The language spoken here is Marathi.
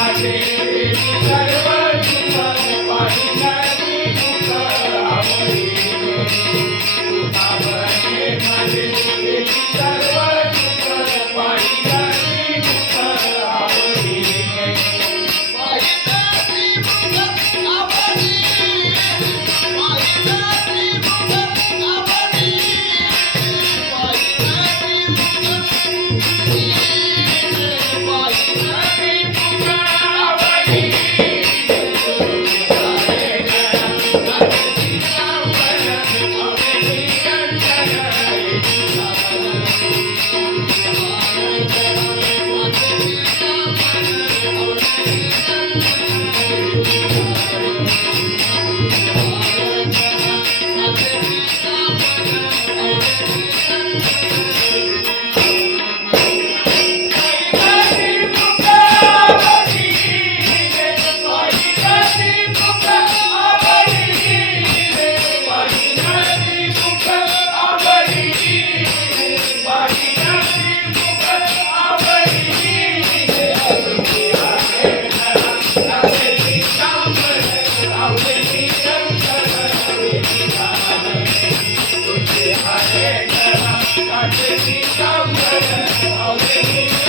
सर्व Thank you.